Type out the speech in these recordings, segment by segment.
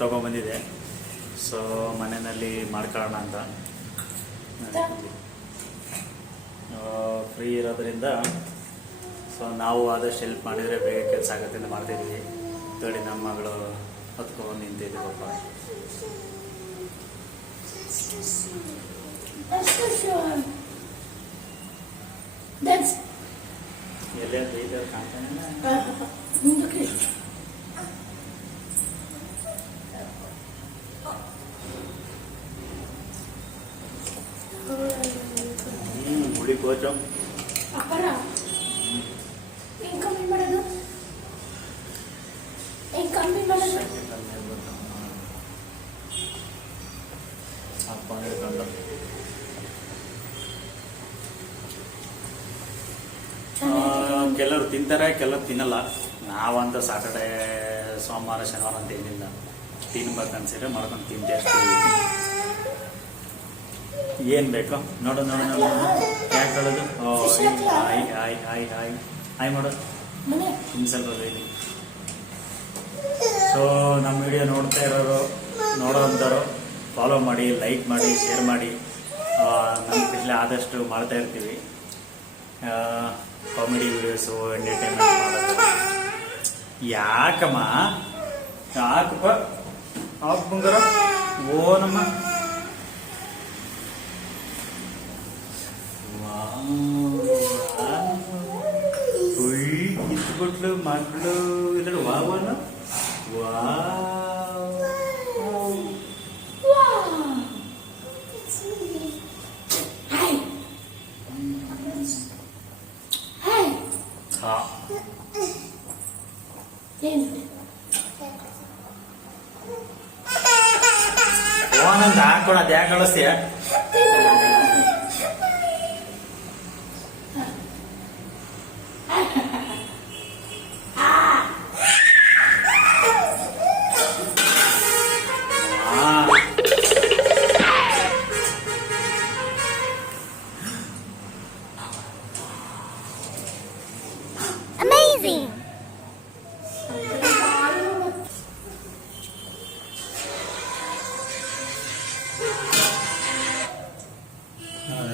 ತೊಗೊಂಬಂದಿದೆ. So ಮನೆಯಲ್ಲಿ ಮಾಡ್ಕೊಳ್ಳೋಣ ಅಂತ ಫ್ರೀ ಇರೋದ್ರಿಂದ ಸೊ ನಾವು ಆದಷ್ಟು ಹೆಲ್ಪ್ ಮಾಡಿದರೆ ಬೇಗ ಕೆಲಸ ಆಗುತ್ತೆ ಅಂತ ಮಾಡ್ತಾಯಿದ್ದೀವಿ. ತೋಡಿ ನಮ್ಮ ಮಗಳು ಹೊತ್ಕೊಂಡು ನಿಂತಿದ್ದೆ ಪಾಪ. ಎಲ್ಲೇ ಬೈದವ್ರು ಕಾಣ್ತಾನೆ. ಹುಳಿ ಕೋಚು ಕೆಲವರು ತಿಂತಾರೆ, ಕೆಲವರು ತಿನ್ನಲ್ಲ. ನಾವಂತ ಸಾಟರ್ಡೆ ಸೋಮವಾರ ಶನಿವಾರ ಅಂತ ಏನಿಲ್ಲ, ತಿನ್ಬೇಕು ಅನ್ಸಿದ್ರೆ ಮಾಡ್ಕೊಂಡು ತಿಂತೆ ಅಷ್ಟು. ಏನು ಬೇಕೋ ನೋಡು ನೋಡು ನೋಡು ಯಾಕೆ ಹೇಳೋದು. Hi hi hi hi hi ಮಾಡೋದು ಇನ್ನು ಸ್ವಲ್ಪ ಬೇಲಿ. ಸೊ ನಮ್ಮ ವಿಡಿಯೋ ನೋಡ್ತಾ ಇರೋರು, ನೋಡೋವಂಥವ್ರು ಫಾಲೋ ಮಾಡಿ, ಲೈಕ್ ಮಾಡಿ, ಶೇರ್ ಮಾಡಿ. ನಮ್ಮ ಕೈಲಿ ಆದಷ್ಟು ಮಾಡ್ತಾ ಇರ್ತೀವಿ ಕಾಮಿಡಿ ವಿಡಿಯೋಸು, ಎಂಟರ್ಟೈನ್ಮೆಂಟ್ ಮಾಡೋದು. ಯಾಕಮ್ಮ ಯಾಕಪ್ಪ ಹಾಕ್ ಬಂಗಾರ ಓ ನಮ್ಮ ಕಿತ್ಬಿಟ್ಲು ಮಕ್ಕಳು ಇಲ್ಲ ವಾವನ ವಾ. ಫೋನಂತ ಹಾಕೋಣ ಅದು ಯಾಕೆ ಕಳಿಸ್ತೀಯ?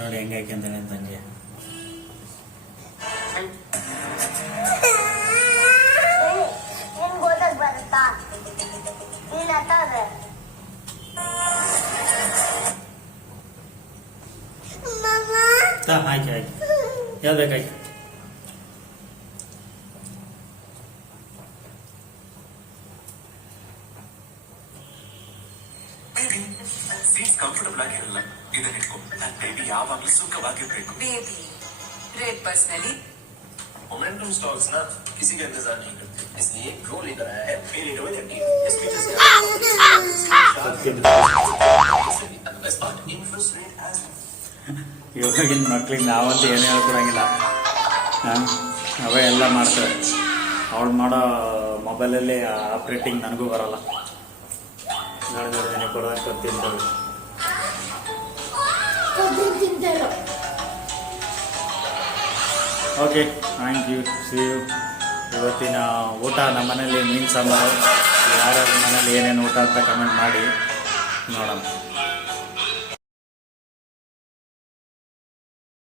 ನೋಡಿ ಹೆಂಗಾಯ್ಕೆ ಅಂತಾನೆ ತಂಜೆ. ಆಯ್ಕೆ ಆಯ್ಕೆ ಯಾವ್ದು ಬೇಕಾಯ್ತು? ಕಂಫರ್ಟಬಲ್ ಆಗಿರಲ್ಲ, ಇದನ್ನ ಇಟ್ಕೊ. ನನ್ನ ಬೇಬಿ ಯಾವಾಗಲೂ ಸುಖವಾಗಿರ್ಬೇಕು. Baby red personally momentum stocks ना किसी का इंतजार नहीं करते, इसलिए ग्रो लेकर आया है मेरी रोयल टीम. इस फीचर से ಇವಾಗಿನ ಮಕ್ಳಿಗೆ ನಾವಂತೂ ಏನು ಹೇಳ್ಕೊಡಂಗಿಲ್ಲ. ಅವೇ ಎಲ್ಲ ಮಾಡ್ತಾರೆ. ಅವಳು ಮಾಡೋ ಮೊಬೈಲಲ್ಲಿ ಆಪ್ರೇಟಿಂಗ್ ನನಗೂ ಬರೋಲ್ಲ. ನೋಡಿದ್ರೆ ಕೊಡೋಕೆ ಗೊತ್ತಿಲ್ಲ. Okay, thank you, see you. ಇವತ್ತಿನ ಊಟ ನಮ್ಮ ಮನೇಲಿ ಮೀನು ಸಾಂಬಾರು. ಯಾರ್ಯಾರ ಮನೇಲಿ ಏನೇನು ಊಟ ಅಂತ ಕಮೆಂಟ್ ಮಾಡಿ ನೋಡೋಣ.